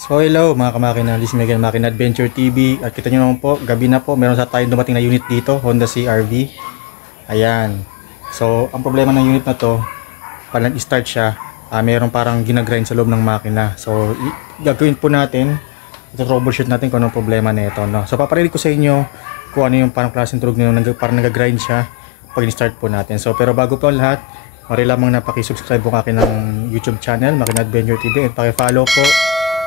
So hello mga kamakina, this is Miguel Makina Adventure TV. At kita nyo naman po, gabi na po, meron sa tayong dumating na unit dito, Honda CR-V. Ayan. So ang problema ng unit na to, pag nag-start siya, meron parang ginagrind sa loob ng makina. So gagawin po natin, ito troubleshoot natin kung anong problema na ito, no? So paparinig ko sa inyo kung ano yung parang klaseng tunog na parang nag-grind siya pag in-start po natin. So pero bago po ang lahat, mari lamang na paki-subscribe po akin ng YouTube channel, Makina Adventure TV, at paki-follow po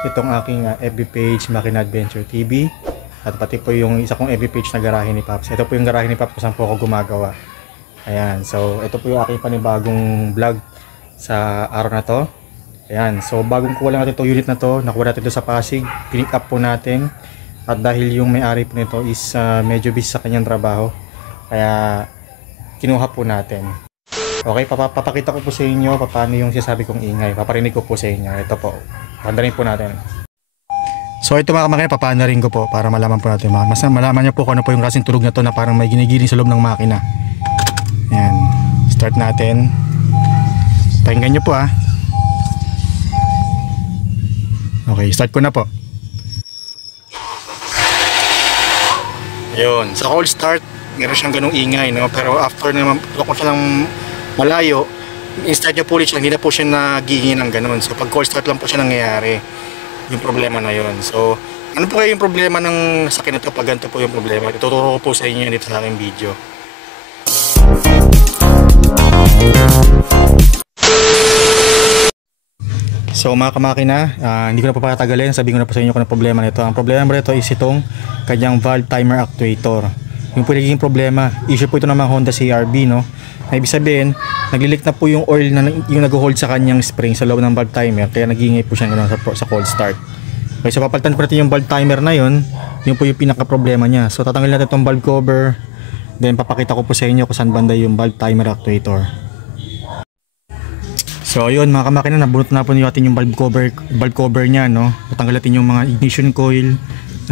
itong aking FB page, Makina Adventure TV, at pati po yung isa kong FB page na garahe ni Paps. Ito po yung garahe ni Paps kung saan po ako gumagawa. Ayan, so ito po yung aking panibagong vlog sa araw na to. Ayan, so bagong kuha lang natin itong unit na to, nakuha natin ito sa Pasig, pinick up po natin. At dahil yung may-ari po nito is medyo busy sa kanyang trabaho, kaya kinuha po natin. Okay, papakita ko po sa inyo paano yung sinasabi kong ingay. Paparinig ko po sa inyo. Ito po. Pandarin po natin. So ito mga kamakina, papanarin ko po para malaman po natin. Mas malaman niyo po kung ano po yung klaseng tunog na to na parang may ginigiling sa loob ng makina. Ayan. Start natin. Pakinggan niyo po . Okay, start ko na po. Ayun. Sa cold start, meron siyang ganung ingay, no? Pero after naman, kung siya ng malayo, in-start nyo po ulit siya, hindi na po siya naghihingi ng ganun. So pag cold start lang po siya nangyayari yung problema na yun. So ano po kayo yung problema ng sakyan na ito pag ganito po yung problema? Ituturo ko po sa inyo dito sa aking video. So mga kamakina, hindi ko na po patatagalin, sabihin ko na po sa inyo kung ano problema nito. Ang problema nito is itong kanyang valve timer actuator. Yung po nagiging problema, issue po ito ng mga Honda CR-V, no? Na ibig sabihin, naglilik na po yung oil na yung nag-hold sa kanyang spring sa loob ng valve timer, kaya nag-iingay po siya sa cold start. Okay, so papalitan po natin yung valve timer na yun po yung pinaka problema niya. So tatanggalin natin itong valve cover, then papakita ko po sa inyo kung saan banda yung valve timer actuator. So ayun mga kamakina, nabunot na po natin yung valve cover niya, no? Tatanggal natin yung mga ignition coil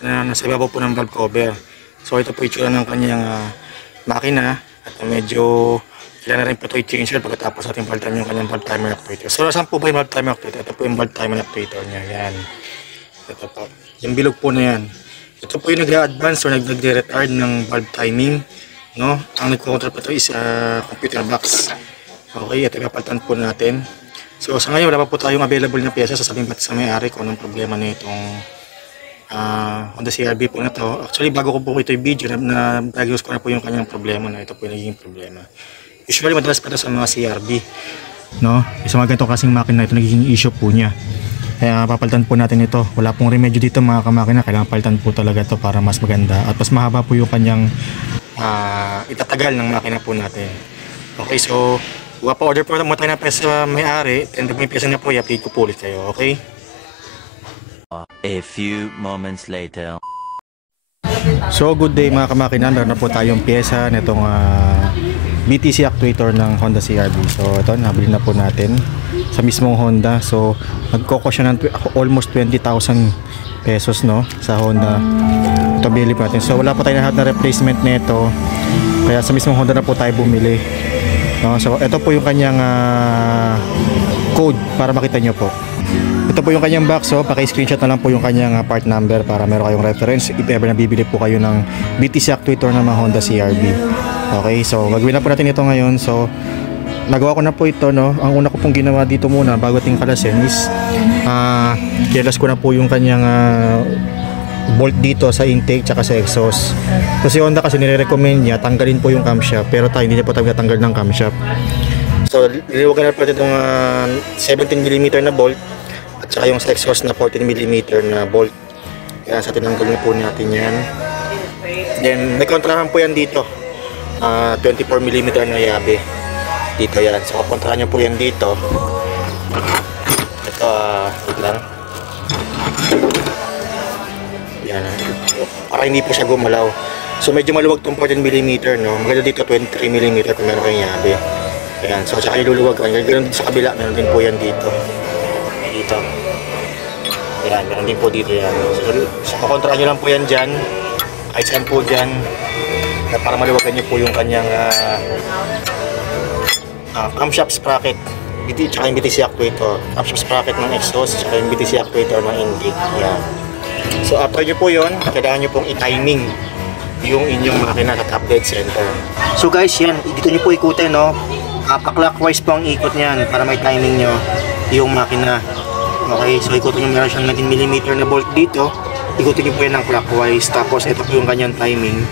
na nasa ibabaw po ng valve cover. So ito po itsura ng kanyang makina, at medyo kailangan na rin po ito i-change pagkatapos ating palitan yung kanyang valve timer actuator. So saan po ba yung valve timer actuator? Ito po yung valve timer actuator niya. Yan. Ito po. Yung bilog po na yan. Ito po yung nag-advance or nag-retard ng valve timing, no? Ang nagko-control po ito is computer box. Okay, ito papalitan po natin. So sa ngayon wala pa po tayong available na pyesa. Sasabihin pati sa may-ari kung anong problema na itong Honda CR-V po na to. Actually bago ko po ito yung video na nag-use ko na po yung kanyang problema na ito po yung naging problema. Usually madalas pa ito sa mga CR-V, no? Sa mga ganitong kasing makina ito nagiging issue po niya. Kaya papalitan po natin ito. Wala pong remedyo dito mga kamakina. Kailangan palitan po talaga ito para mas maganda at mas mahaba po yung kanyang itatagal ng makina po natin. Okay, so order po mo tayo na pyesa may-ari, and may pyesa na po i-update ko po ulit kayo. Okay? A few moments later. So good day mga kamakina, meron na po tayong pyesa nitong BTC actuator ng Honda CR-V. So ito, nabili na po natin sa mismong Honda. So nagkoko siya ng almost 20,000 pesos, no, sa Honda. Ito bili po natin. So wala po tayo lahat na replacement nito, kaya sa mismong Honda na po tayo bumili, no? So ito po yung kanyang code para makita nyo po. Ito po yung kanyang box, so paki-screenshot na lang po yung kanyang part number para meron kayong reference if ever na bibili po kayo ng BTC actuator ng mga Honda CR-V. Okay, so gagawin na po natin ito ngayon. So nagawa ko na po ito, no. Ang una ko pong ginawa dito muna bago ating kalasin is kilas ko na po yung kanyang bolt dito sa intake tsaka sa exhaust. Kasi Honda kasi nire-recommend niya tanggalin po yung camshaft, pero tayo hindi niya po tayo tanggal ng camshaft. So niliwagan na po itong 17mm na bolt at saka yung sa exhaust na 14mm na bolt. Kaya sa tinanggal na po natin yan. Then may kontrahan po yan dito, 24mm na yabe dito yan. So kontrahan nyo po yan dito. Ito wait lang. Yan, para hindi po siya gumalaw. So medyo maluwag itong 14mm, no? Maganda dito 23mm kung meron kayong yabe. Ayan, so tsaka iluluwag ka. Ganoon din sa kabila, meron din po yan dito. Dito. Ayan, meron din po dito yan. So pakontra nyo lang po yan dyan. Kahit saan po dyan. Para maluwagan nyo po yung kanyang camshaft sprocket. tsaka yung BTC actuator, camshaft sprocket ng exhaust, tsaka yung BTC actuator ng intake. Yan. So after nyo po yun, kailangan nyo pong i-timing yung inyong makina sa top dead center. So guys, yan, dito nyo po ikutin, no? Pa-clockwise po ang ikot niyan para may timing nyo yung makina. Okay, so ikutin nyo, meron siyang 19mm na bolt dito, ikutin nyo po yan ng clockwise, tapos ito po yung kanyang timing.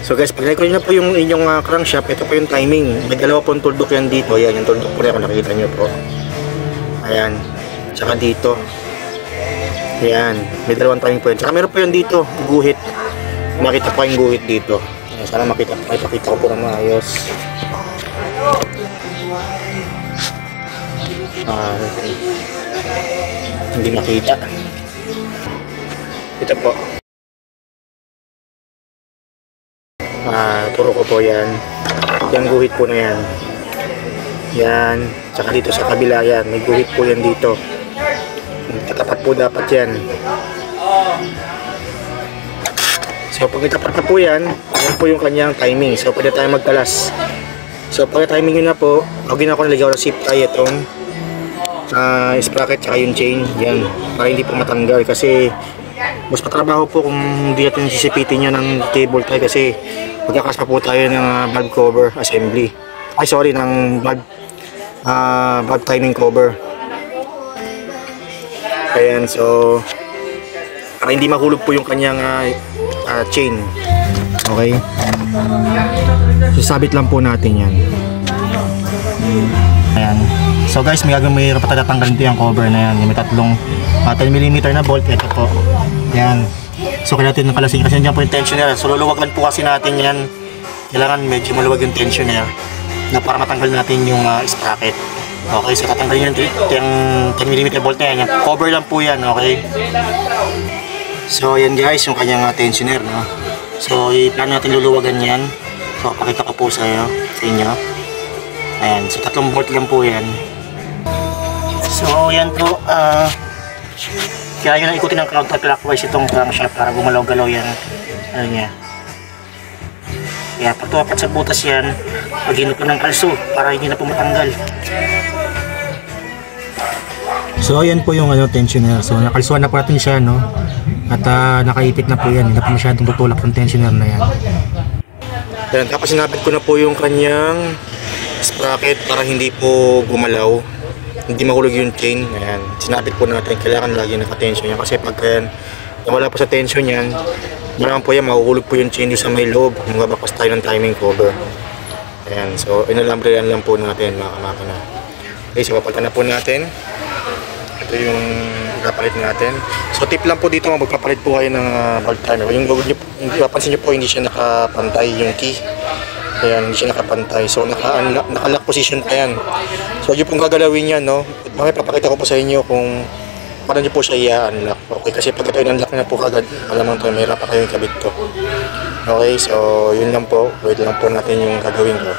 So guys, pag naikot nyo po yung inyong crankshaft, ito po yung timing. May dalawa pong tuldok yan dito. Ayan, yung tuldok po na kung nakikita nyo po. Ayan. Tsaka dito. Ayan. May dalawang timing po yan. Tsaka meron po yan dito, guhit. Makita po yung guhit dito. Ayan, sana makita ko po ng maayos. Hindi makita. Ito po. Turo ko po yan. Yung guhit po na yan. Yan. Tsaka dito sa kabila yan. May guhit po yan dito. Tatapat po dapat yan. So pag itapat na po yan, yan po yung kanyang timing. So pwede tayo magtalas. So pag timing nyo na po, ang ginawa ko nalagyan ko ng zip tie itong sprocket tsaka yung chain. Yan. Para hindi po matanggal kasi mas patrabaho po kung hindi natin sisipitin nyo ng cable tie kasi magkakaspa po tayo ng valve cover assembly. Ay sorry, ng valve timing cover. Ayan, so para hindi mahulog po yung kanyang chain. Okay? Sasabit lang po natin yan. Ayan. So guys, may patatanggalin dito yung cover na yan. May tatlong 10mm na bolt. Ito po. Yan. So kailangan natin nakalasin kasi nandiyan po yung tensioner. So luluwagan po kasi natin yan. Kailangan medyo maluwag yung tensioner na para matanggal natin yung sprocket. Okay, so tatanggalin yung 10mm bolt na yan. Yung cover lang po yan, okay? So yan guys, yung kanyang tensioner, no? So i-plan natin luluwagan yan. So pakita ko po sa inyo. Ayan, so 3 bolt lang po yan. So yan po, kaya yun ang ikutin ng counterclockwise itong crankshaft para gumalaw-galaw yan, ano niya. Kaya pag tuwapat sa butas yan, paghinot ko ng kalso para hindi na po matanggal. So ayan po yung tensioner. So nakalsuan na po natin siya, no? At nakaipit na po yan, hindi na po masyadong tutulak ng tensioner na yan. Yan, tapos sinabit ko na po yung kanyang sprocket para hindi po gumalaw, hindi mahulog yung chain. Ayan, sinabit po natin, kailangan lagi naka-tension yan kasi pag nawala po sa tension yan, malaman po yan, mahuhulog po yung chain sa may loob, magbabakas tayo ng timing cover. Ayan, so inalambrihan lang po natin mga kamakina. Okay, so papalitan na po natin. Ito yung ipapalit natin. So tip lang po dito, magpapalit po kayo ng valve timer. Yung papansin nyo po, hindi siya nakapantay yung key. Ayan, hindi siya nakapantay. So naka-lock position pa yan. So yung pong gagalawin yan, no? Mamaya papakita ko po sa inyo kung paano nyo po siya i-unlock. Okay, kasi pag ito in-unlock na po kagad, alam mo ito, may hirap pa kayong kabit ko. Okay, so yun lang po. Wait lang po natin yung gagawin ko.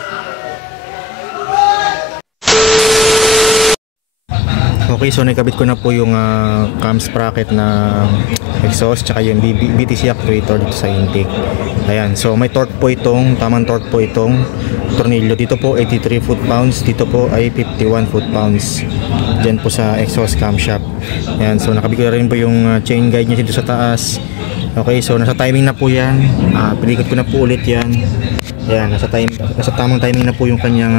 Okay, so nakabit ko na po yung cam sprocket na exhaust tsaka yung BTC actuator dito sa intake. Ayan, so may torque po itong, tamang torque po itong tornilyo. Dito po 83 foot-pounds, dito po ay 51 foot-pounds. Diyan po sa exhaust camshaft. Ayan, so nakabit ko na rin po yung chain guide niya dito sa taas. Okay, so nasa timing na po yan. Pinikot ko na po ulit yan. Ayan, nasa tamang timing na po yung kanyang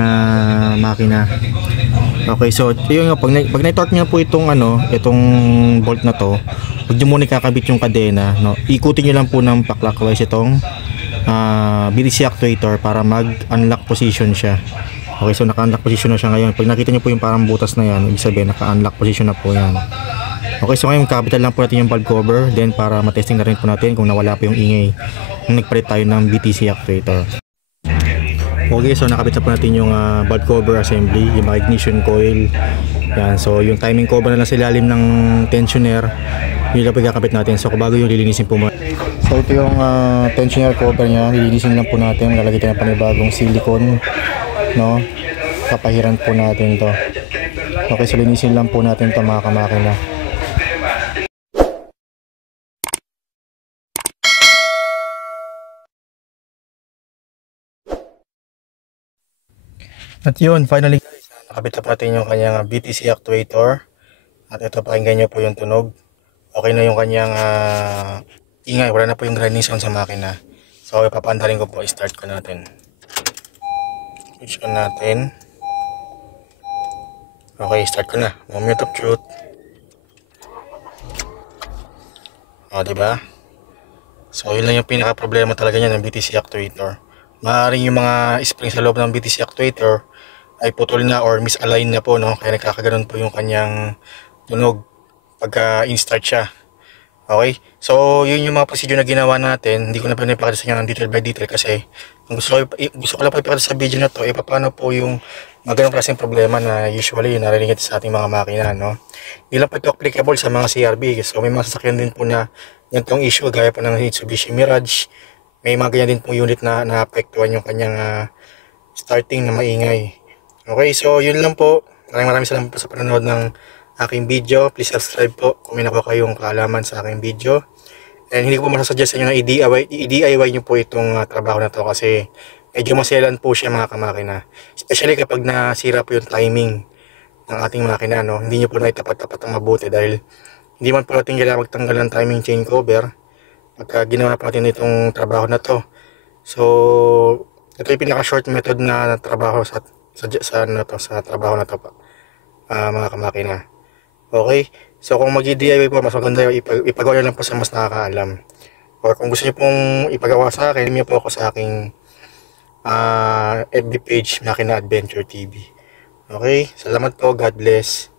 makina. Okay, so yun nga, pag na-torque niya po itong itong bolt na to, huwag niyo muna kakabit yung kadena, no? Ikutin niyo lang po ng pa-clockwise itong BTC actuator para mag-unlock position siya. Okay, so naka-unlock position na siya ngayon. Pag nakita niyo po yung parang butas na yan, ibig sabihin naka-unlock position na po yan. Okay, so ngayon kabitan lang po natin yung valve cover, then para matesting na rin po natin kung nawala po yung ingay nung nagpalit tayo ng BTC actuator. Okay, so nakabit na po natin yung valve cover assembly, yung ignition coil. Yan, so yung timing cover na lang sa ilalim ng tensioner, yun lang po kakabit natin. So bago yung lilinisin po muna. So ito yung tensioner cover nya, lilinisin lang po natin. Lalagay tayo ng panibagong silicone, no? Papahiran po natin to. Okay, so linisin lang po natin to mga kamakina. At yun, finally guys, Nakabit na po natin yung kanyang BTC actuator. At ito, pakinggan nyo po yung tunog. Okay na yung kanyang ingay. Wala na po yung grinding sound sa makina. So, ipapaandarin ko po. I-start ko natin. Switch on natin. Okay, start ko na. Moment of truth. O, diba? So, yun lang yung pinaka-problema talaga niya ng BTC actuator. Maaaring yung mga spring sa loob ng BTC actuator ay putol na or misalign na po, no? Kaya nagkakaganon po yung kanyang tunog pagka in-start siya. Okay? So, yun yung mga procedure na ginawa natin. Hindi ko na pinapakita sa inyo ng detail by detail kasi ang gusto ko lang po ipakita sa video na to, paano po yung mga ganong klaseng problema na usually narinig sa ating mga makina, no? Hindi lang po ito applicable sa mga CRV. So, may mga sasakyan din po na ganitong issue, gaya po ng Mitsubishi Mirage. May mga ganyan din po unit na naapektuhan yung kanyang starting na maingay. Okay, so yun lang po. Maraming salamat po sa panonood ng aking video. Please subscribe po kung may nakuha kayong kaalaman sa aking video. And hindi ko po masasuggest sa inyo na i-DIY nyo po itong trabaho na to kasi medyo maselan po siya mga kamakina. Especially kapag nasira po yung timing ng ating makina, no? Hindi nyo po na itapat-tapat ang mabuti dahil hindi man po natin kailangan magtanggal ng timing chain cover pagka ginawa po natin itong trabaho na to. So, ito yung pinaka-short method na trabaho sa trabaho na to pa, mga kamakina. Okay? So kung mag-DIY po, mas maganda yung ipagawa lang po sa mas nakakaalam. Or kung gusto niyo pong ipagawa sa akin, niyo po ako sa aking FB page, Makina Adventure TV. Okay? Salamat po. God bless.